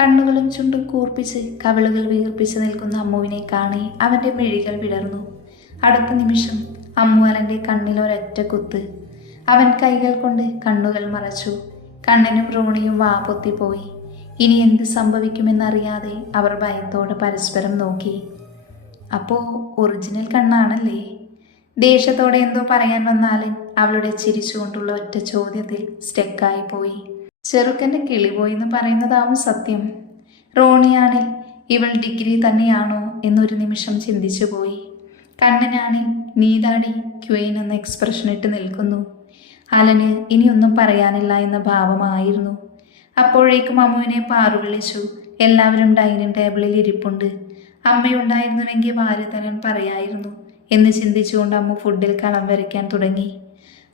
കണ്ണുകളും ചുണ്ടും കൂർപ്പിച്ച് കവിളുകൾ വീർപ്പിച്ച് നിൽക്കുന്ന അമ്മുവിനെ കാണി അവന്റെ മിഴികൾ വിടർന്നു. അടുത്ത നിമിഷം അമ്മു അലന്റെ കണ്ണിൽ ഒരൊറ്റ കുത്ത്. അവൻ കൈകൾ കൊണ്ട് കണ്ണുകൾ മറച്ചു. കണ്ണിനും വാ പൊത്തിപ്പോയി ഇനി എന്ത് സംഭവിക്കുമെന്നറിയാതെ അവർ ഭയത്തോടെ പരസ്പരം നോക്കി. അപ്പോൾ ഒറിജിനൽ കണ്ണാണല്ലേ? ദേഷ്യത്തോടെ എന്തോ പറയാൻ വന്നാലും അവളുടെ ചിരിച്ചുകൊണ്ടുള്ള ഒറ്റ ചോദ്യത്തിൽ സ്റ്റെക്കായി പോയി. ചെറുക്കന്റെ കിളി പോയി എന്ന് പറയുന്നതാവും സത്യം. റോണിയാണിൽ ഇവൾ ഡിഗ്രി തന്നെയാണോ എന്നൊരു നിമിഷം ചിന്തിച്ചു പോയി. കണ്ണനാണി നീതാടി ക്വീൻ എന്ന എക്സ്പ്രഷൻ ഇട്ട് നിൽക്കുന്നു. അലന് ഇനിയൊന്നും പറയാനില്ല എന്ന ഭാവമായിരുന്നു അപ്പോഴേക്കും അമ്മുവിനെ പാറു വിളിച്ചു. എല്ലാവരും ഡൈനിങ് ടേബിളിൽ ഇരിപ്പുണ്ട്. അമ്മയുണ്ടായിരുന്നുവെങ്കിൽ വാരുതനൻ പറയായിരുന്നു എന്ന് ചിന്തിച്ചുകൊണ്ട് അമ്മ ഫുഡിൽ കളം വരയ്ക്കാൻ തുടങ്ങി.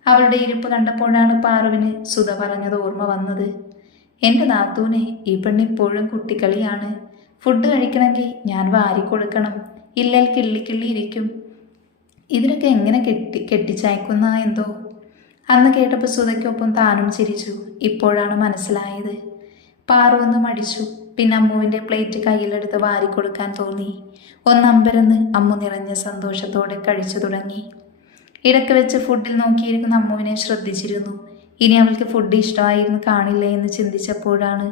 അവളുടെ ഇരിപ്പ് കണ്ടപ്പോഴാണ് പാറുവിന് സുധ പറഞ്ഞത് ഓർമ്മ വന്നത്. എന്റെ നാത്തൂനെ ഈ പെണ്ണിപ്പോഴും കുട്ടിക്കളിയാണ്. ഫുഡ് കഴിക്കണമെങ്കിൽ ഞാൻ വാരി കൊടുക്കണം. ഇല്ലേൽ കിള്ളിക്കിള്ളി കിള്ളി ഇരിക്കും. ഇതിനൊക്കെ എങ്ങനെ കെട്ടി കെട്ടിച്ചയക്കുന്ന എന്തോ? അന്ന് കേട്ടപ്പോൾ സുധയ്ക്കൊപ്പം താനും ചിരിച്ചു. ഇപ്പോഴാണ് മനസ്സിലായത്. പാറു ഒന്ന് മടിച്ചു. പിന്നെ അമ്മുവിന്റെ പ്ലേറ്റ് കയ്യിലെടുത്ത് വാരി കൊടുക്കാൻ തോന്നി ഒന്നമ്പരന്ന് അമ്മു നിറഞ്ഞ സന്തോഷത്തോടെ കഴിച്ചു തുടങ്ങി. ഇടയ്ക്ക് വെച്ച് ഫുഡിൽ നോക്കിയിരിക്കുന്ന അമ്മുവിനെ ശ്രദ്ധിച്ചിരുന്നു. ഇനി അവൾക്ക് ഫുഡ് ഇഷ്ടമായിരുന്നു കാണില്ലേ എന്ന് ചിന്തിച്ചപ്പോഴാണ്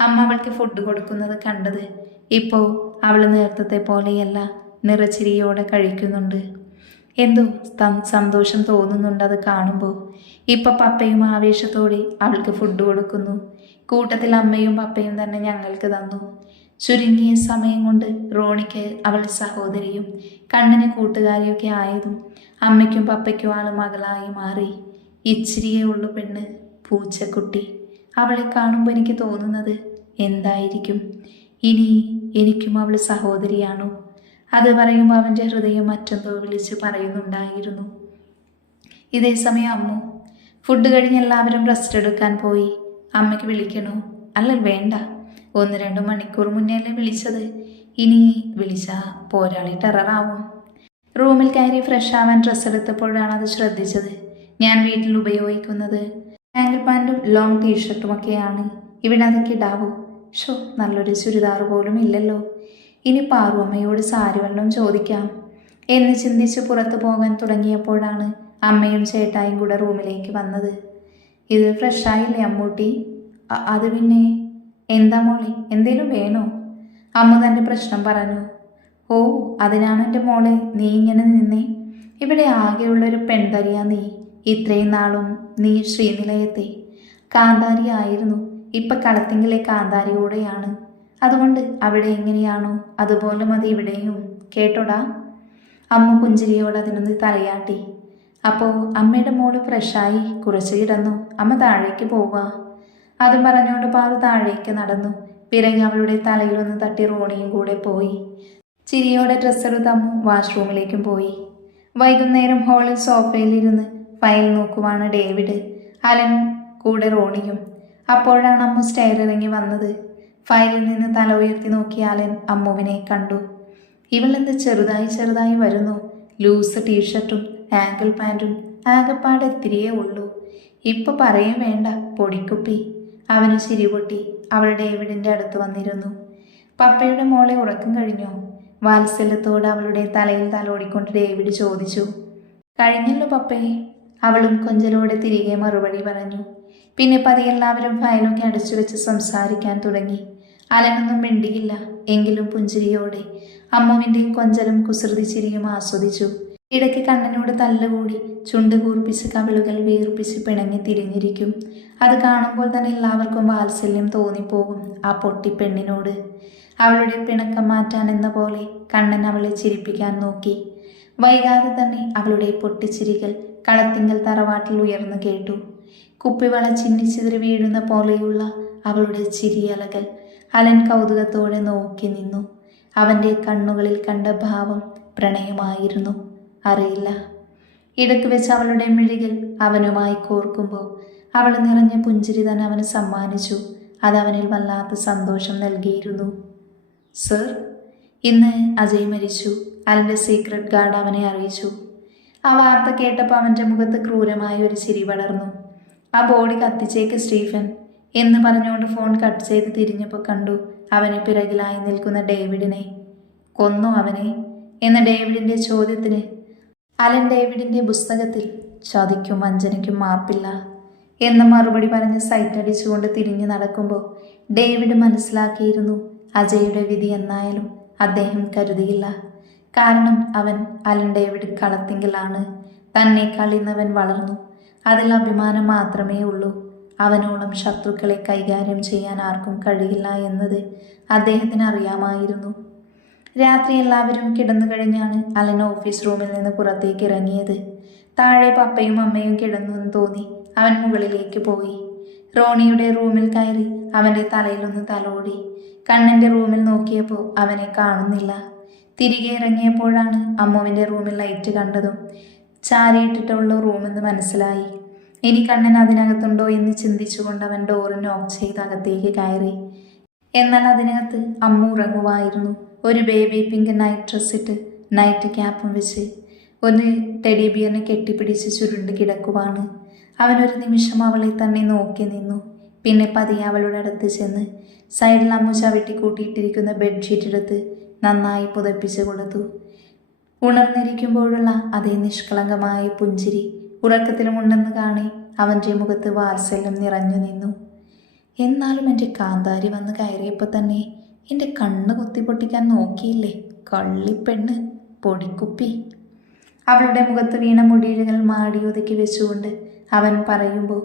അമ്മ അവൾക്ക് ഫുഡ് കൊടുക്കുന്നത് കണ്ടത്. ഇപ്പോൾ അവൾ നേരത്തെ പോലെയല്ല നിറച്ചിരിയോടെ കഴിക്കുന്നുണ്ട്. എന്തോ സന്തോഷം തോന്നുന്നുണ്ട് അത് കാണുമ്പോൾ ഇപ്പൊ പപ്പയും ആവേശത്തോടെ അവൾക്ക് ഫുഡ് കൊടുക്കുന്നു. കൂട്ടത്തിൽ അമ്മയും പപ്പയും തന്നെ ഞങ്ങൾക്ക് തന്നു. ചുരുങ്ങിയ സമയം കൊണ്ട് റോണിക്ക് അവൾ സഹോദരിയും കണ്ണിന് കൂട്ടുകാരിയൊക്കെ ആയതും അമ്മയ്ക്കും പപ്പയ്ക്കും ആൾ മകളായി മാറി. ഇച്ചിരിയേ ഉള്ളു പെണ്ണ് പൂച്ചക്കുട്ടി. അവളെ കാണുമ്പോൾ എനിക്ക് തോന്നുന്നത് എന്തായിരിക്കും? ഇനി എനിക്കും അവൾ സഹോദരിയാണോ? അത് പറയുമ്പോൾ അവന്റെ ഹൃദയം മറ്റെന്തോ വിളിച്ച് പറയുന്നുണ്ടായിരുന്നു. ഇതേ സമയം അമ്മു ഫുഡ് കഴിഞ്ഞ് എല്ലാവരും റെസ്റ്റ് എടുക്കാൻ പോയി. അമ്മയ്ക്ക് വിളിക്കണോ? അല്ല വേണ്ട. ഒന്ന് രണ്ട് മണിക്കൂർ മുന്നേ അല്ലേ വിളിച്ചത്. ഇനി വിളിച്ച പോരാളി ടെററാവും റൂമിൽ കയറി ഫ്രഷ് ആവാൻ ഡ്രസ്സ് എടുത്തപ്പോഴാണ് അത് ശ്രദ്ധിച്ചത്. ഞാൻ വീട്ടിൽ ഉപയോഗിക്കുന്നത് ആങ്കിൾ പാന്റും ലോങ് ടീഷർട്ടും ഒക്കെയാണ്. ഇവിടെ അതൊക്കെ ഇടാവൂ ഷോ നല്ലൊരു ചുരിദാർ പോലും ഇല്ലല്ലോ. ഇനി പാറുവമ്മയോട് സാരി വല്ലതും ചോദിക്കാം. എന്ന് ചിന്തിച്ച് പുറത്തു പോകാൻ തുടങ്ങിയപ്പോഴാണ് അമ്മയും ചേട്ടായും കൂടെ റൂമിലേക്ക് വന്നത്. ഇത് ഫ്രഷായില്ലേ അമ്മൂട്ടി? അത് പിന്നെ എന്താ മോളെ? എന്തേലും വേണോ? അമ്മ തന്റെ പ്രശ്നം പറഞ്ഞു. ഓ അതിനാണ് എന്റെ മോളെ നീ ഇങ്ങനെ നിന്നേ. ഇവിടെ ആകെയുള്ളൊരു പെൺതരിയ നീ. ഇത്രയും നാളും നീ ശ്രീനിലയത്തെ കാന്താരി ആയിരുന്നു ഇപ്പം കളത്തിങ്കിലെ കാന്താരി കൂടെയാണ് അതുകൊണ്ട് അവിടെ എങ്ങനെയാണോ അതുപോലെ മതി ഇവിടെയും. കേട്ടോടാ? അമ്മ പുഞ്ചിരിയോട് അതിനൊന്ന് തലയാട്ടി. അപ്പോൾ അമ്മയുടെ മോൾ ഫ്രഷായി കുറച്ച് കിടന്നു. അമ്മ താഴേക്ക് പോവുക അത് പറഞ്ഞുകൊണ്ട് പാറു താഴേക്ക് നടന്നു. പിറകെ അവളുടെ തലയിലൊന്ന് തട്ടി റോണിയും കൂടെ പോയി. ചിരിയോടെ ഡ്രസ്സെടുത്ത് അമ്മു വാഷ്റൂമിലേക്കും പോയി. വൈകുന്നേരം ഹാളിൽ സോഫയിലിരുന്ന് ഫയൽ നോക്കുവാണ് ഡേവിഡ്. അലൻ കൂടെ റോണിയും. അപ്പോഴാണ് അമ്മു സ്റ്റൈലിറങ്ങി വന്നത്. ഫയലിൽ നിന്ന് തല ഉയർത്തി നോക്കിയ അലൻ അമ്മുവിനെ കണ്ടു. ഇവളെന്ത് ചെറുതായി ചെറുതായി വരുന്നു. ലൂസ് ടീഷർട്ടും ആങ്കിൾ പാന്റും ആകപ്പാടെ ഇത്തിരിയേ ഉള്ളൂ. ഇപ്പൊ പറയും വേണ്ട പൊടിക്കുപ്പി. അവന് ചിരിപൊട്ടി അവൾ ഡേവിഡിന്റെ അടുത്ത് വന്നിരുന്നു. പപ്പയുടെ മോളെ ഉറക്കം കഴിഞ്ഞോ? വാത്സല്യത്തോട് അവളുടെ തലയിൽ തലോടിക്കൊണ്ട് ഡേവിഡ് ചോദിച്ചു കഴിഞ്ഞല്ലോ പപ്പേ. അവളും കൊഞ്ചലോടെ തിരികെ മറുപടി പറഞ്ഞു. പിന്നെ പതിയെ എല്ലാവരും ഫയലൊക്കെ അടച്ചു വെച്ച് സംസാരിക്കാൻ തുടങ്ങി. അലനൊന്നും മിണ്ടിയില്ല. എങ്കിലും പുഞ്ചിരിയോടെ അമ്മുവിന്റെ കൊഞ്ചലും കുസൃതി ചിരിയും ആസ്വദിച്ചു. ഇടയ്ക്ക് കണ്ണനോട് തല്ലുകൂടി ചുണ്ട് കൂർപ്പിച്ച് കവിളുകൾ വീർപ്പിച്ച് പിണങ്ങി തിരിഞ്ഞിരിക്കും. അത് കാണുമ്പോൾ തന്നെ എല്ലാവർക്കും വാത്സല്യം തോന്നിപ്പോകും ആ പൊട്ടി പെണ്ണിനോട്. അവളുടെ പിണക്കം മാറ്റാൻ എന്ന പോലെ കണ്ണൻ അവളെ ചിരിപ്പിക്കാൻ നോക്കി. വൈകാതെ തന്നെ അവളുടെ പൊട്ടിച്ചിരികൾ കളത്തിങ്കൽ തറവാട്ടിൽ ഉയർന്നു കേട്ടു. കുപ്പിവള ചിന്നിച്ചിതിരി വീഴുന്ന പോലെയുള്ള അവളുടെ ചിരിയലകൾ അലൻ കൗതുകത്തോടെ നോക്കി നിന്നു. അവന്റെ കണ്ണുകളിൽ കണ്ട ഭാവം പ്രണയമായിരുന്നു. അറിയില്ല. ഇടയ്ക്ക് വെച്ച് അവളുടെ മിഴികൾ അവനുമായി കോർക്കുമ്പോൾ അവൾ നിറഞ്ഞ പുഞ്ചിരി തന്നെ അവന് സമ്മാനിച്ചു. അത് അവനിൽ വല്ലാത്ത സന്തോഷം നൽകിയിരുന്നു. സർ ഇന്ന് അജയ് മരിച്ചു. അവന്റെ സീക്രട്ട് ഗാർഡ് അവനെ അറിയിച്ചു ആ വാർത്ത കേട്ടപ്പോൾ അവന്റെ മുഖത്ത് ക്രൂരമായ ഒരു ചിരി വളർന്നു ആ ബോഡി കത്തിച്ചേക്ക് സ്റ്റീഫൻ എന്ന് പറഞ്ഞുകൊണ്ട് ഫോൺ കട്ട് ചെയ്ത് തിരിഞ്ഞപ്പോൾ കണ്ടു അവന് പിറകിലായി നിൽക്കുന്ന ഡേവിഡിനെ. കൊന്നു അവനെ എന്ന ഡേവിഡിന്റെ ചോദ്യത്തിന് അലൻ ഡേവിഡിന്റെ പുസ്തകത്തിൽ ചതിക്കും വഞ്ചനയ്ക്കും മാപ്പില്ല എന്ന മറുപടി പറഞ്ഞ് സൈറ്റടിച്ചുകൊണ്ട് തിരിഞ്ഞു നടക്കുമ്പോൾ ഡേവിഡ് മനസ്സിലാക്കിയിരുന്നു അജയുടെ വിധി എന്നായാലും അദ്ദേഹം കരുതിയില്ല. കാരണം അവൻ അലൻ ഡേവിഡ് കളത്തിങ്കിലാണ്. തന്നേക്കാൾ ഇന്നവൻ വളർന്നു. അതിൽ അഭിമാനം മാത്രമേ ഉള്ളൂ. അവനോളം ശത്രുക്കളെ കൈകാര്യം ചെയ്യാൻ ആർക്കും കഴിയില്ല എന്നത് അദ്ദേഹത്തിന് അറിയാമായിരുന്നു. രാത്രി എല്ലാവരും കിടന്നു കഴിഞ്ഞാണ് അലൻ ഓഫീസ് റൂമിൽ നിന്ന് പുറത്തേക്ക് ഇറങ്ങിയത്. താഴെ പപ്പയും അമ്മയും കിടന്നു എന്ന് തോന്നി. അവൻ മുകളിലേക്ക് പോയി. റോണിയുടെ റൂമിൽ കയറി അവന്റെ തലയിലൊന്ന് തലോടി. കണ്ണന്റെ റൂമിൽ നോക്കിയപ്പോൾ അവനെ കാണുന്നില്ല. തിരികെ ഇറങ്ങിയപ്പോഴാണ് അമ്മുവിന്റെ റൂമിൽ ലൈറ്റ് കണ്ടതും ചാരിയിട്ടിട്ടുള്ള റൂമെന്ന് മനസ്സിലായി. ഇനി കണ്ണൻ അതിനകത്തുണ്ടോ എന്ന് ചിന്തിച്ചുകൊണ്ട് അവൻ ഡോറ് നോക്ക് ചെയ്ത് അകത്തേക്ക് കയറി. എന്നാൽ അതിനകത്ത് അമ്മ ഉറങ്ങുമായിരുന്നു. ഒരു ബേബി പിങ്ക് നൈറ്റ് ഡ്രസ് ഇട്ട് നൈറ്റ് ക്യാപ്പും വെച്ച് ഒന്ന് ടെഡി ബിയറിനെ കെട്ടിപ്പിടിച്ച് ചുരുണ്ട് കിടക്കുവാണ്. അവനൊരു നിമിഷം അവളെ തന്നെ നോക്കി നിന്നു. പിന്നെ പതിയെ അവളുടെ അടുത്ത് ചെന്ന് സൈഡിൽ അമ്മു ചവിട്ടി കൂട്ടിയിട്ടിരിക്കുന്ന ബെഡ്ഷീറ്റ് എടുത്ത് നന്നായി പുതപ്പിച്ച് കൊടുത്തു. ഉണർന്നിരിക്കുമ്പോഴുള്ള അതേ നിഷ്കളങ്കമായ പുഞ്ചിരി ഉറക്കത്തിലുമുണ്ടെന്ന് കാണി അവന്റെ മുഖത്ത് വാത്സല്യം നിറഞ്ഞു നിന്നു. എന്നാലും എന്റെ കാന്താരി വന്ന് കയറിയപ്പോൾ തന്നെ എന്റെ കണ്ണ് കുത്തിപ്പൊട്ടിക്കാൻ നോക്കിയില്ലേ? കള്ളിപ്പെണ്ണ് പൊടിക്കുപ്പി. അവളുടെ മുഖത്ത് വീണ മുടിയിഴകൾ മാടി ഒതുക്കി വെച്ചുകൊണ്ട് അവൻ പറയുമ്പോൾ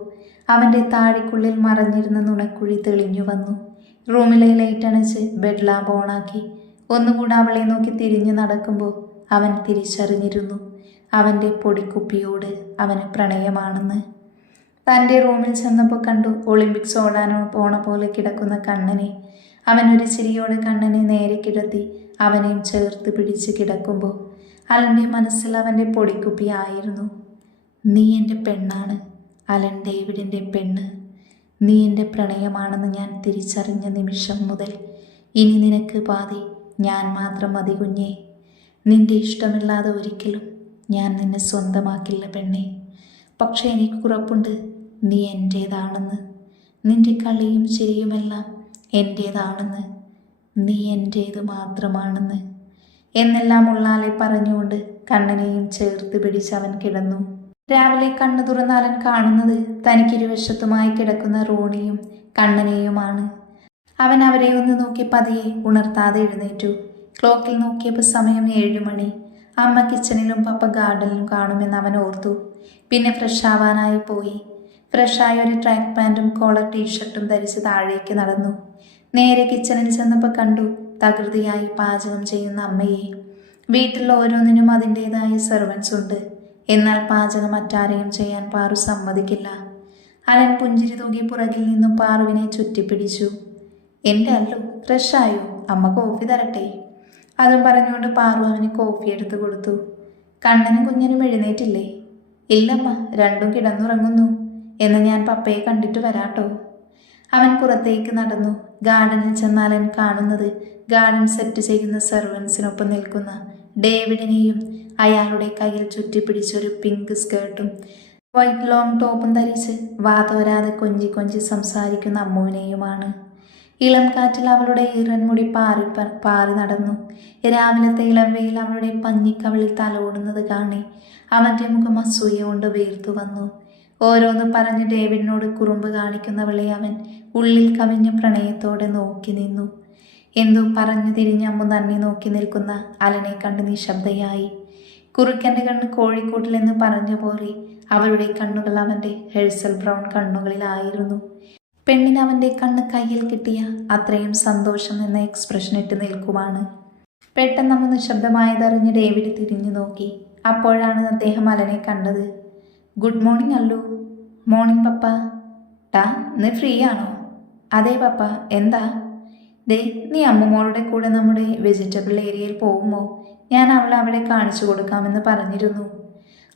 അവന്റെ താടിക്കുള്ളിൽ മറഞ്ഞിരുന്ന നുണക്കുഴി തെളിഞ്ഞു വന്നു. റൂമിലെ ലൈറ്റ് അണച്ച് ബെഡ് ലാമ്പ് ഓണാക്കി ഒന്നുകൂടെ അവളെ നോക്കി തിരിഞ്ഞു നടക്കുമ്പോൾ അവൻ തിരിച്ചറിഞ്ഞിരുന്നു. അവന്റെ പൊടിക്കുപ്പിയോട് അവന് പ്രണയമാണെന്ന്. തന്റെ റൂമിൽ ചെന്നപ്പോൾ കണ്ടു ഒളിമ്പിക്സ് ഓടാനോ പോണ പോലെ കിടക്കുന്ന കണ്ണനെ അവനൊരു ചിരിയോട് കണ്ണനെ നേരെ കിടത്തി അവനെയും ചേർത്ത് പിടിച്ച് കിടക്കുമ്പോൾ അലന്റെ മനസ്സിൽ അവന്റെ പൊടിക്കുപ്പിയായിരുന്നു നീ എന്റെ പെണ്ണാണ് അലൻ ഡേവിഡിന്റെ പെണ്ണ്. നീ എന്റെ പ്രണയമാണെന്ന് ഞാൻ തിരിച്ചറിഞ്ഞ നിമിഷം മുതൽ ഇനി നിനക്ക് പാതി ഞാൻ മാത്രം മതി കുഞ്ഞേ. നിന്റെ ഇഷ്ടമില്ലാതെ ഒരിക്കലും ഞാൻ നിന്നെ സ്വന്തമാക്കില്ല പെണ്ണെ. പക്ഷേ എനിക്ക് ഉറപ്പുണ്ട് നീ എന്റേതാണെന്ന് നിന്റെ കളിയും ചിരിയുമെല്ലാം എന്റേതാണെന്ന് നീ എന്റേത് മാത്രമാണെന്ന്. എന്നെല്ലാം ഉള്ളാലെ പറഞ്ഞുകൊണ്ട് കണ്ണനെയും ചേർത്ത് പിടിച്ച് അവൻ കിടന്നു. രാവിലെ കണ്ണു തുറന്നാലൻ കാണുന്നത് തനിക്കിരുവശത്തുമായി കിടക്കുന്ന റോണിയും കണ്ണനെയുമാണ്. അവൻ അവരെ ഒന്ന് നോക്കി പതിയെ ഉണർത്താതെ എഴുന്നേറ്റു. ക്ലോക്കിൽ നോക്കിയപ്പോൾ സമയം ഏഴു മണി. അമ്മ കിച്ചണിലും പപ്പ ഗാർഡനിലും കാണുമെന്ന് അവൻ ഓർത്തു. പിന്നെ ഫ്രഷ് ആവാനായി പോയി. ഫ്രഷായ ഒരു ട്രാക്ക് പാന്റും കോളർ ടീഷർട്ടും ധരിച്ച് താഴേക്ക് നടന്നു. നേരെ കിച്ചണിൽ ചെന്നപ്പോൾ കണ്ടു തകൃതിയായി പാചകം ചെയ്യുന്ന അമ്മയെ. വീട്ടിൽ ഓരോന്നിനും അതിന്റെതായ സെർവൻസ് ഉണ്ട്. എന്നാൽ പാചകം മറ്റാരെയും ചെയ്യാൻ പാറു സമ്മതിക്കില്ല. അലൻ പുഞ്ചിരി തൂകി പുറകിൽ നിന്നും പാറുവിനെ ചുറ്റിപ്പിടിച്ചു. എന്റെ അല്ലു ഫ്രഷായോ അമ്മ കോഫി തരട്ടെ. അതും പറഞ്ഞുകൊണ്ട് പാറു അവന് കോഫി എടുത്തു കൊടുത്തു. കണ്ണനും കുഞ്ഞനും എഴുന്നേറ്റില്ലേ? ഇല്ലമ്മ രണ്ടും കിടന്നുറങ്ങുന്നു. എന്ന് ഞാൻ പപ്പയെ കണ്ടിട്ട് വരാട്ടോ. അവൻ പുറത്തേക്ക് നടന്നു. ഗാർഡനിൽ ചെന്നാലൻ കാണുന്നത് ഗാർഡൻ സെറ്റ് ചെയ്യുന്ന സെർവൻസിനൊപ്പം നിൽക്കുന്ന ഡേവിഡിനെയും അയാളുടെ കയ്യിൽ ചുറ്റിപ്പിടിച്ചൊരു പിങ്ക് സ്കേർട്ടും വൈറ്റ് ലോങ് ടോപ്പും ധരിച്ച് വാതോരാതെ കൊഞ്ചി കൊഞ്ചി സംസാരിക്കുന്ന അമ്മുവിനെയുമാണ്. ഇളം കാറ്റിൽ അവളുടെ ഈറൻമുടി പാറി പാറി നടന്നു. രാവിലത്തെ ഇളം വെയിൽ അവളുടെ പഞ്ഞിക്കവളിൽ തലോടുന്നത് കാണി അവന്റെ മുഖം അസൂയ കൊണ്ട് വീർത്തു വന്നു. ഓരോന്ന് പറഞ്ഞ് ഡേവിഡിനോട് കുറുമ്പ് കാണിക്കുന്നവളെ അവൻ ഉള്ളിൽ കവിഞ്ഞ പ്രണയത്തോടെ നോക്കി നിന്നു. എന്തോ പറഞ്ഞു തിരിഞ്ഞമ്മു നന്ദി നോക്കി നിൽക്കുന്ന അലനെ കണ്ട് നിശബ്ദയായി. കുറുക്കന്റെ കണ്ണ് കോഴിക്കോട്ടിലെന്ന് പറഞ്ഞ പോലെ അവളുടെ കണ്ണുകൾ അവന്റെ ഹെഴ്സൽ ബ്രൗൺ കണ്ണുകളിലായിരുന്നു. പെണ്ണിന് അവന്റെ കണ്ണ് കയ്യിൽ കിട്ടിയ അത്രയും സന്തോഷം എന്ന എക്സ്പ്രഷൻ ഇട്ട് നിൽക്കുവാണ്. പെട്ടെന്ന് അമ്മ നിശബ്ദമായതറിഞ്ഞ് ഡേവിഡ് തിരിഞ്ഞു നോക്കി. അപ്പോഴാണ് അദ്ദേഹം അലനെ കണ്ടത്. Good morning Allu. Morning papa. ടാ നീ ഫ്രീ ആണോ അതെ പപ്പ എന്താ? ദേ നീ അമ്മമോളുടെ കൂടെ നമ്മുടെ വെജിറ്റബിൾ ഏരിയയിൽ പോകുമോ ഞാൻ അവളെ അവിടെ കാണിച്ചു കൊടുക്കാമെന്ന് പറഞ്ഞിരുന്നു.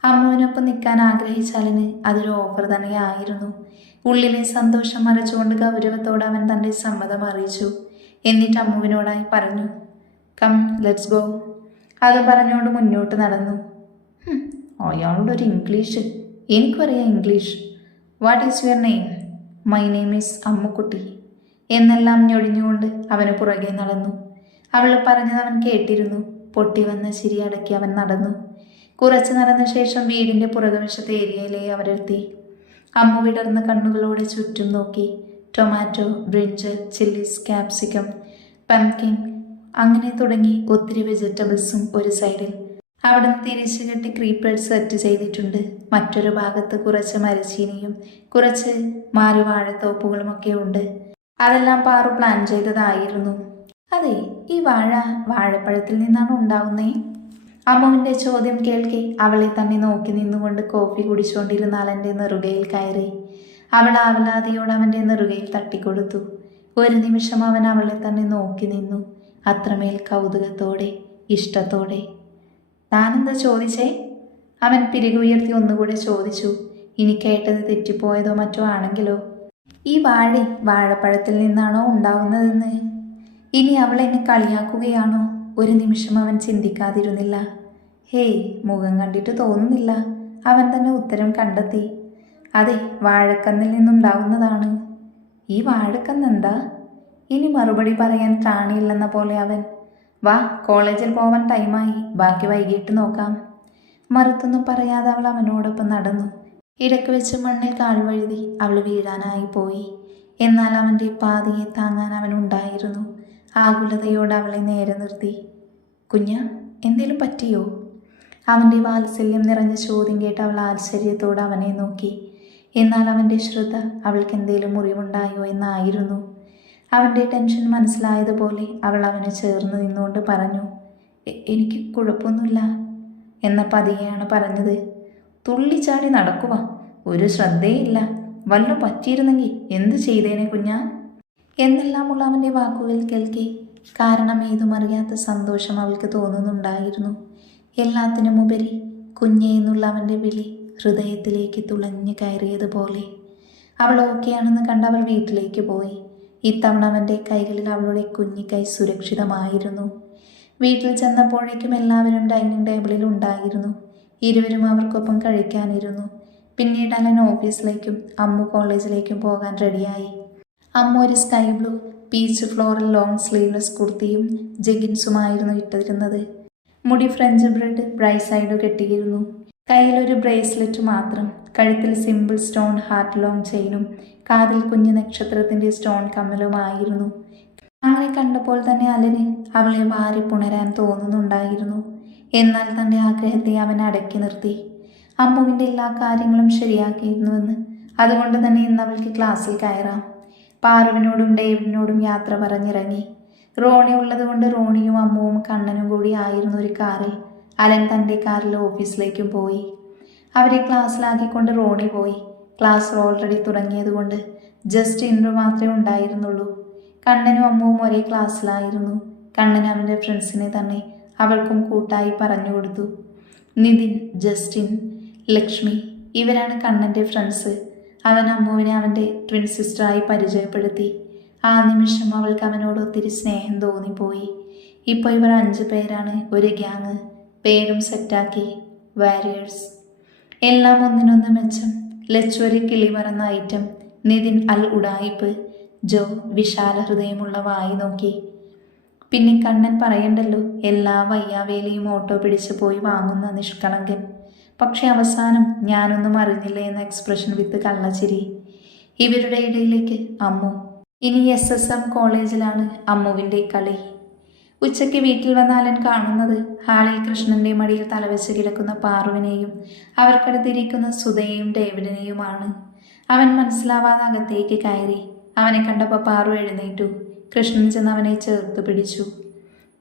അമ്മുവിനൊപ്പം നിൽക്കാൻ ആഗ്രഹിച്ചാലിന് അതൊരു ഓഫർ തന്നെയായിരുന്നു. ഉള്ളിലെ സന്തോഷം മറച്ചുകൊണ്ട് ഗൗരവത്തോടെ അവൻ തന്റെ സമ്മതം അറിയിച്ചു. എന്നിട്ട് അമ്മുവിനോടായി പറഞ്ഞു കം ലെറ്റ്സ് ഗോ അത് പറഞ്ഞുകൊണ്ട് മുന്നോട്ട് നടന്നു. "ഹും, അയാളുടെ ഒരു ഇംഗ്ലീഷ് എനിക്കറിയാം English what is your name my name is Ammukutty. എന്നെല്ലാം ഞൊടിഞ്ഞുകൊണ്ട് അവന് പുറകെ നടന്നു. അവൾ പറഞ്ഞത് അവൻ കേട്ടിരുന്നു. പൊട്ടി വന്ന് ശരിയടക്കി അവൻ നടന്നു. കുറച്ച് നടന്ന ശേഷം വീടിന്റെ പുറകുവശത്തെ ഏരിയയിലെ അവരെത്തി അമ്മു വിടർന്ന കണ്ണുകളോടെ ചുറ്റും നോക്കി. Tomato brinjal chillies capsicum pumpkin അങ്ങനെ തുടങ്ങി ഒത്തിരി വെജിറ്റബിൾസും ഒരു സൈഡിൽ അവിടെ തിരിച്ചു കെട്ടി ക്രീപ്പേഴ്സ് സെറ്റ് ചെയ്തിട്ടുണ്ട്. മറ്റൊരു ഭാഗത്ത് കുറച്ച് മരച്ചീനിയും കുറച്ച് മാറിവാഴത്തോപ്പുകളുമൊക്കെ ഉണ്ട്. അതെല്ലാം പാറു പ്ലാൻ ചെയ്തതായിരുന്നു. അതെ ഈ വാഴ വാഴപ്പഴത്തിൽ നിന്നാണ് ഉണ്ടാവുന്നേ? അമ്മുവിന്റെ ചോദ്യം കേൾക്കെ അവളെ തന്നെ നോക്കി നിന്നുകൊണ്ട് കോഫി കുടിച്ചുകൊണ്ടിരുന്ന അവന്റെ നെറുകയിൽ കയറി. അവൾ ആവലാതിയോട് അവന്റെ നെറുകയിൽ തട്ടിക്കൊടുത്തു. ഒരു നിമിഷം അവൻ അവളെ തന്നെ നോക്കി നിന്നു. അത്രമേൽ കൗതുകത്തോടെ ഇഷ്ടത്തോടെ. താനെന്താ ചോദിച്ചേ? അവൻ പിരികുയർത്തി ഒന്നുകൂടെ ചോദിച്ചു. ഇനി കേട്ടത് തെറ്റിപ്പോയതോ മറ്റോ ആണെങ്കിലോ? ഈ വാഴ വാഴപ്പഴത്തിൽ നിന്നാണോ ഉണ്ടാവുന്നതെന്ന്? ഇനി അവൾ എന്നെ കളിയാക്കുകയാണോ? ഒരു നിമിഷം അവൻ ചിന്തിക്കാതിരുന്നില്ല. ഹേയ് മുഖം കണ്ടിട്ട് തോന്നുന്നില്ല. അവൻ തന്നെ ഉത്തരം കണ്ടെത്തി. അതെ വാഴക്കന്നിൽ നിന്നുണ്ടാവുന്നതാണ്. ഈ വാഴക്കന്ന് എന്താ ഇനി മറുപടി പറയാൻ ത്രാണിയില്ലെന്ന പോലെ അവൻ വാ കോളേജിൽ പോവാൻ ടൈമായി. ബാക്കി വൈകിട്ട് നോക്കാം. മറുത്തൊന്നും പറയാതെ അവൾ അവനോടൊപ്പം നടന്നു. ഇടയ്ക്ക് വെച്ച് മണ്ണിൽ കാൽവഴുതി അവൾ വീഴാനായി പോയി. എന്നാൽ അവന്റെ പാതിയെ താങ്ങാൻ അവനുണ്ടായിരുന്നു ആകുലതയോടെ അവളെ നേരെ നിർത്തി. കുഞ്ഞ എന്തേലും പറ്റിയോ? അവന്റെ വാത്സല്യം നിറഞ്ഞ ചോദ്യം കേട്ട് അവൾ ആശ്ചര്യത്തോടെ അവനെ നോക്കി. എന്നാൽ അവന്റെ ശ്രദ്ധ അവൾക്ക് എന്തേലും മുറിവുണ്ടായോ എന്നായിരുന്നു. അവന്റെ ടെൻഷൻ മനസ്സിലായതുപോലെ അവൾ അവനെ ചേർന്ന് നിന്നുകൊണ്ട് പറഞ്ഞു എനിക്ക് കുഴപ്പമൊന്നുമില്ല എന്ന പതിയെയാണ് പറഞ്ഞത്. തുള്ളിച്ചാടി നടക്കുക ഒരു ശ്രദ്ധയില്ല. വല്ല പറ്റിയിരുന്നെങ്കിൽ എന്ത് ചെയ്തേനെ കുഞ്ഞാ എന്നെല്ലാമുള്ള അവന്റെ വാക്കുകൾ കേൾക്കി കാരണം ഏതുമറിയാത്ത സന്തോഷം അവൾക്ക് തോന്നുന്നുണ്ടായിരുന്നു. എല്ലാത്തിനും ഉപരി കുഞ്ഞെ എന്നുള്ള അവന്റെ വിളി ഹൃദയത്തിലേക്ക് തുളഞ്ഞു കയറിയതുപോലെ. അവൾ ഓക്കെയാണെന്ന് കണ്ട് അവൾ വീട്ടിലേക്ക് പോയി. ഇത്തവണ അവന്റെ കൈകളിൽ അവളുടെ കുഞ്ഞിക്കൈ സുരക്ഷിതമായിരുന്നു. വീട്ടിൽ ചെന്നപ്പോഴേക്കും എല്ലാവരും ഡൈനിങ് ടേബിളിൽ ഉണ്ടായിരുന്നു. ഇരുവരും അവർക്കൊപ്പം കഴിക്കാനിരുന്നു. പിന്നീട് അലൻ ഓഫീസിലേക്കും അമ്മു കോളേജിലേക്കും പോകാൻ റെഡിയായി. അമ്മ ഒരു sky blue peach floral long sleeveless കുർത്തിയും ജഗിൻസുമായിരുന്നു ഇട്ടിരുന്നത്. മുടി French braid braid side side കെട്ടിയിരുന്നു. കയ്യിലൊരു ബ്രേസ്ലെറ്റ് മാത്രം കഴുത്തിൽ സിമ്പിൾ സ്റ്റോൺ ഹാർട്ട് ലോങ് ചെയിനും കാതിൽ കുഞ്ഞു നക്ഷത്രത്തിന്റെ സ്റ്റോൺ കമ്മലുമായിരുന്നു. അങ്ങനെ കണ്ടപ്പോൾ തന്നെ അലന് അവളെ വാരി പുണരാൻ തോന്നുന്നുണ്ടായിരുന്നു. എന്നാൽ തന്റെ ആഗ്രഹത്തെ അവൻ അടക്കി നിർത്തി. അമ്മുവിന്റെ എല്ലാ കാര്യങ്ങളും ശരിയാക്കിയിരുന്നുവെന്ന്. അതുകൊണ്ട് തന്നെ ഇന്ന് അവൾക്ക് ക്ലാസ്സിൽ കയറാം. പാറുവിനോടും ഡേവിഡിനോടും യാത്ര പറഞ്ഞിറങ്ങി. റോണി ഉള്ളതുകൊണ്ട് റോണിയും അമ്മുവും കണ്ണനും കൂടി ആയിരുന്നു ഒരു കാറിൽ. അലൻ തന്റെ കാറിൽ ഓഫീസിലേക്കും പോയി. അവരെ ക്ലാസ്സിലാക്കിക്കൊണ്ട് റോണി പോയി. ക്ലാസ് ഓൾറെഡി തുടങ്ങിയതുകൊണ്ട് ജസ്റ്റ് ഇൻട്രോ മാത്രമേ ഉണ്ടായിരുന്നുള്ളൂ. കണ്ണനും അമ്മുവും ഒരേ ക്ലാസ്സിലായിരുന്നു. കണ്ണൻ അവന്റെ ഫ്രണ്ട്സിനെ തന്നെ അവൾക്കും കൂട്ടായി പറഞ്ഞു കൊടുത്തു. നിതിൻ ജസ്റ്റിൻ ലക്ഷ്മി ഇവരാണ് കണ്ണന്റെ ഫ്രണ്ട്സ് അവൻ അമ്മുവിനെ അവന്റെ ട്വിൻ സിസ്റ്ററായി പരിചയപ്പെടുത്തി. ആ നിമിഷം അവൾക്ക് അവനോട് ഒത്തിരി സ്നേഹം തോന്നിപ്പോയി. ഇപ്പോൾ ഇവർ അഞ്ച് പേരാണ് ഒരു ഗ്യാങ് പേരും സെറ്റാക്കി വാരിയേഴ്സ് എല്ലാം ഒന്നിനൊന്ന് മെച്ചം. ലച്ചൊരു കിളി മറന്ന ഐറ്റം. നിതിൻ അൽ ഉടായിപ്പ് ജോ വിശാല ഹൃദയമുള്ള വായി നോക്കി. പിന്നെ കണ്ണൻ പറയണ്ടല്ലോ എല്ലാ വയ്യാവേലിയും ഓട്ടോ പിടിച്ച് പോയി വാങ്ങുന്ന നിഷ്കളങ്കൻ. പക്ഷെ അവസാനം ഞാനൊന്നും അറിഞ്ഞില്ല എന്ന എക്സ്പ്രഷൻ വിത്ത് കള്ളച്ചിരി. ഇവരുടെ ഇടയിലേക്ക് അമ്മു. ഇനി എസ് എസ് എം കോളേജിലാണ് അമ്മുവിന്റെ കളി. ഉച്ചയ്ക്ക് വീട്ടിൽ വന്നാലൻ കാണുന്നത് ഹാളിൽ കൃഷ്ണന്റെ മടിയിൽ തലവെച്ച് കിടക്കുന്ന പാറുവിനെയും അവർക്കടുത്തിരിക്കുന്ന സുധയെയും ഡേവിഡിനെയുമാണ്. അവൻ മനസ്സിലാവാതെ അകത്തേക്ക് കയറി. അവനെ കണ്ടപ്പോൾ പാറു എഴുന്നേറ്റു. കൃഷ്ണൻ ചെന്ന് അവനെ ചേർത്ത് പിടിച്ചു.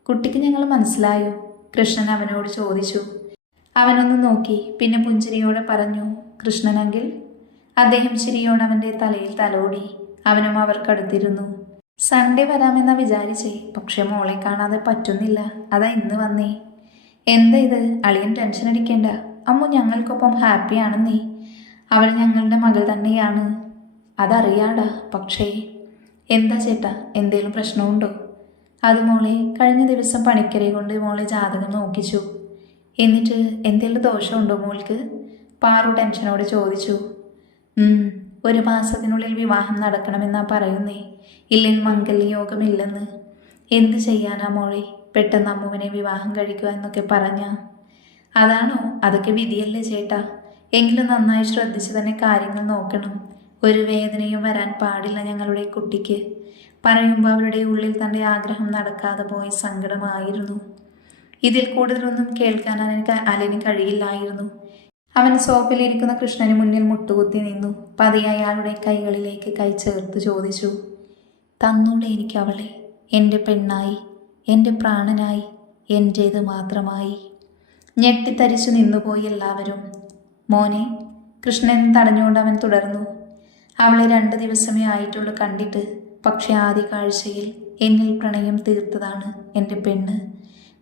കുട്ടിക്ക് ഞങ്ങൾ മനസ്സിലായോ? കൃഷ്ണൻ അവനോട് ചോദിച്ചു. അവനൊന്ന് നോക്കി. പിന്നെ പുഞ്ചിരിയോടെ പറഞ്ഞു കൃഷ്ണനെങ്കിൽ? അദ്ദേഹം ചിരിയോട് അവന്റെ തലയിൽ തലോടി. അവനും അവർക്കടുത്തിരുന്നു. സൺഡേ വരാമെന്നാ വിചാരിച്ചേ പക്ഷെ മോളെ കാണാതെ പറ്റുന്നില്ല. അതാ ഇന്ന് വന്നേ. എന്താ ഇത്? അളിയൻ ടെൻഷൻ അടിക്കേണ്ട. അമ്മു ഞങ്ങൾക്കൊപ്പം ഹാപ്പിയാണെന്നേ അവൾ ഞങ്ങളുടെ മകൾ തന്നെയാണ്. അതറിയാടാ പക്ഷേ. എന്താ ചേട്ടാ എന്തേലും പ്രശ്നമുണ്ടോ? അത് മോളെ കഴിഞ്ഞ ദിവസം പണിക്കരെ കൊണ്ട് മോളെ ജാതകം നോക്കിച്ചു. എന്നിട്ട് എന്തേലും ദോഷമുണ്ടോ മോൾക്ക്? പാറു ടെൻഷനോട് ചോദിച്ചു. "ഉം, ഒരു മാസത്തിനുള്ളിൽ വിവാഹം നടക്കണമെന്നാ പറയുന്നേ. ഇല്ലിൽ മംഗല്യയോഗമില്ലെന്ന് എന്ത് ചെയ്യാനാ മോളെ? പെട്ടെന്ന് അമ്മുവിനെ വിവാഹം കഴിക്കുക എന്നൊക്കെ പറഞ്ഞ. അതാണോ? അതൊക്കെ വിധിയല്ലേ ചേട്ടാ. എങ്കിലും നന്നായി ശ്രദ്ധിച്ച് തന്നെ കാര്യങ്ങൾ നോക്കണം. ഒരു വേദനയും വരാൻ പാടില്ല ഞങ്ങളുടെ കുട്ടിക്ക്. പറയുമ്പോൾ അവരുടെ ഉള്ളിൽ തന്റെ ആഗ്രഹം നടക്കാതെ പോയ സങ്കടമായിരുന്നു. ഇതിൽ കൂടുതലൊന്നും കേൾക്കാൻ അലിന് അലിന് കഴിയില്ലായിരുന്നു. അവൻ സോഫിലിരിക്കുന്ന കൃഷ്ണന് മുന്നിൽ മുട്ടുകുത്തി നിന്നു. പതിയെ അയാളുടെ കൈകളിലേക്ക് കൈ ചേർത്ത് ചോദിച്ചു തന്നൂടെ എനിക്ക് അവളെ. എന്റെ പെണ്ണായി. എന്റെ പ്രാണനായി. എന്റേത് മാത്രമായി. ഞെട്ടിത്തരിച്ചു നിന്നുപോയി എല്ലാവരും. മോനെ കൃഷ്ണൻ തടഞ്ഞുകൊണ്ട് അവൻ തുടർന്നു. അവളെ രണ്ട് ദിവസമേ ആയിട്ടുള്ളൂ കണ്ടിട്ട്. പക്ഷേ ആദ്യ കാഴ്ചയിൽ എന്നിൽ പ്രണയം തീർത്തതാണ് എന്റെ പെണ്ണ്.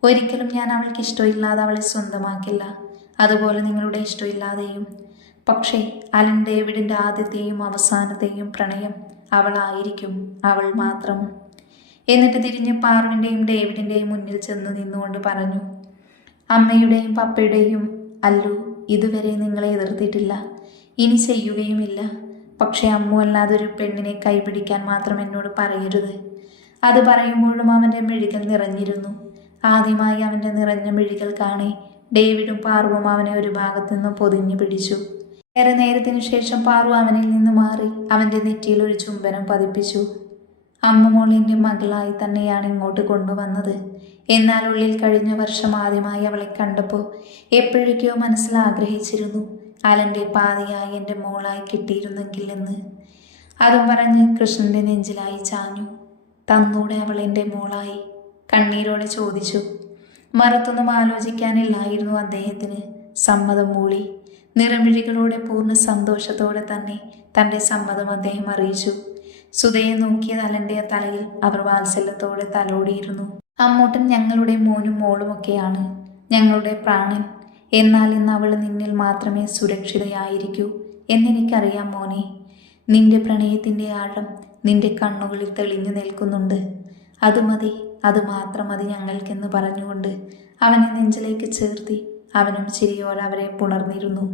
ഒരിക്കലും ഞാൻ അവൾക്ക് ഇഷ്ടമില്ലാതെ അവളെ സ്വന്തമാക്കില്ല. അതുപോലെ നിങ്ങളുടെ ഇഷ്ടമില്ലാതെയും പക്ഷേ അലൻ ഡേവിഡിന്റെ ആദ്യത്തെയും അവസാനത്തെയും പ്രണയം അവളായിരിക്കും അവൾ മാത്രം. എന്നിട്ട് തിരിഞ്ഞ് പാറുവിന്റെയും ഡേവിഡിന്റെയും മുന്നിൽ ചെന്ന് നിന്നുകൊണ്ട് പറഞ്ഞു അമ്മയുടെയും പപ്പയുടെയും അല്ലു ഇതുവരെ നിങ്ങളെ എതിർത്തിട്ടില്ല. ഇനി ചെയ്യുകയുമില്ല. പക്ഷേ അമ്മു അല്ലാതൊരു പെണ്ണിനെ കൈപിടിക്കാൻ മാത്രം എന്നോട് പറയരുത്. അത് പറയുമ്പോഴും അവന്റെ മിഴികൾ നിറഞ്ഞിരുന്നു. ആദ്യമായി അവന്റെ നിറഞ്ഞ മിഴികൾ കാണി ഡേവിഡും പാർവും അവനെ ഒരു ഭാഗത്തു നിന്ന് പൊതിഞ്ഞു പിടിച്ചു. ഏറെ നേരത്തിനു ശേഷം പാറു അവനിൽ നിന്ന് മാറി അവന്റെ നെറ്റിയിൽ ഒരു ചുംബനം പതിപ്പിച്ചു. അമ്മ മോളിന്റെ മകളായി തന്നെയാണ് ഇങ്ങോട്ട് കൊണ്ടുവന്നത്. എന്നാൽ ഉള്ളിൽ കഴിഞ്ഞ വർഷം ആദ്യമായി അവളെ കണ്ടപ്പോൾ എപ്പോഴേക്കോ മനസ്സിൽ ആഗ്രഹിച്ചിരുന്നു അലന്റെ പാതിയായി എന്റെ മോളായി കിട്ടിയിരുന്നെങ്കിൽ എന്ന്. അതും പറഞ്ഞ് കൃഷ്ണന്റെ നെഞ്ചിലായി ചാഞ്ഞു. തന്നൂടെ അവൾ എന്റെ മോളായി കണ്ണീരോടെ ചോദിച്ചു മറത്തൊന്നും ആലോചിക്കാനില്ലായിരുന്നു അദ്ദേഹത്തിന്. സമ്മതം മൂളി. നിറമിഴികളോടെ പൂർണ സന്തോഷത്തോടെ തന്നെ തന്റെ സമ്മതം അദ്ദേഹം അറിയിച്ചു. സുധയെ നോക്കിയ തലന്റെ തലയിൽ അവർ വാത്സല്യത്തോടെ തലോടിയിരുന്നു. അമ്മൂട്ടൻ ഞങ്ങളുടെ മോനും മോളുമൊക്കെയാണ്. ഞങ്ങളുടെ പ്രാണൻ. എന്നാൽ ഇന്ന് അവൾ നിന്നിൽ മാത്രമേ സുരക്ഷിതയായിരിക്കൂ. എന്നെനിക്കറിയാം മോനെ. നിന്റെ പ്രണയത്തിന്റെ ആഴം നിന്റെ കണ്ണുകളിൽ തെളിഞ്ഞു നിൽക്കുന്നുണ്ട്. അത് മതി. അത് മാത്രം മതി ഞങ്ങൾക്കെന്ന് പറഞ്ഞുകൊണ്ട് അവനെ നെഞ്ചിലേക്ക് ചേർത്തി. അവനും ചിരിയോടെ അവരെ പുണർന്നിരുന്നു.